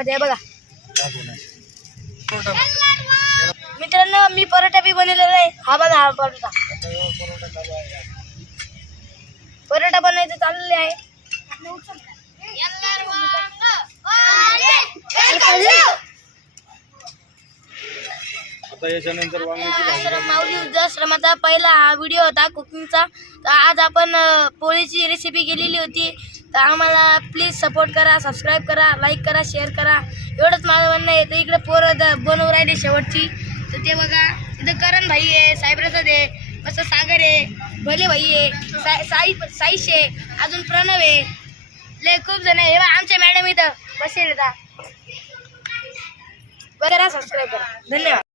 चपाती आहे बघा मित्रांनो। मी परोठा बी बनवलेला आहे, हा बघा हा परोठा बनायचं चाललेलं आहे। माऊली वृद्धाश्रमाचा पहिला हा व्हिडिओ होता कुकिंगचा। तर आज आपण पोळीची रेसिपी केलेली होती। तर आम्हाला प्लीज सपोर्ट करा, सबस्क्राईब करा, लाईक करा, शेअर करा, एवढंच माझं म्हणणं आहे। तर इकडे पोरं बनवून राहिली शेवटची। तर ते बघा इथं करण भाई आहे, साईप्रसाद आहे, मस्त सागर आहे, भले भाई आहे, साईश आहे, अजून प्रणव आहे, लय खूप जण आहे। आमचे मॅडम इथं बसेल, करा सबस्क्राईब करा, धन्यवाद।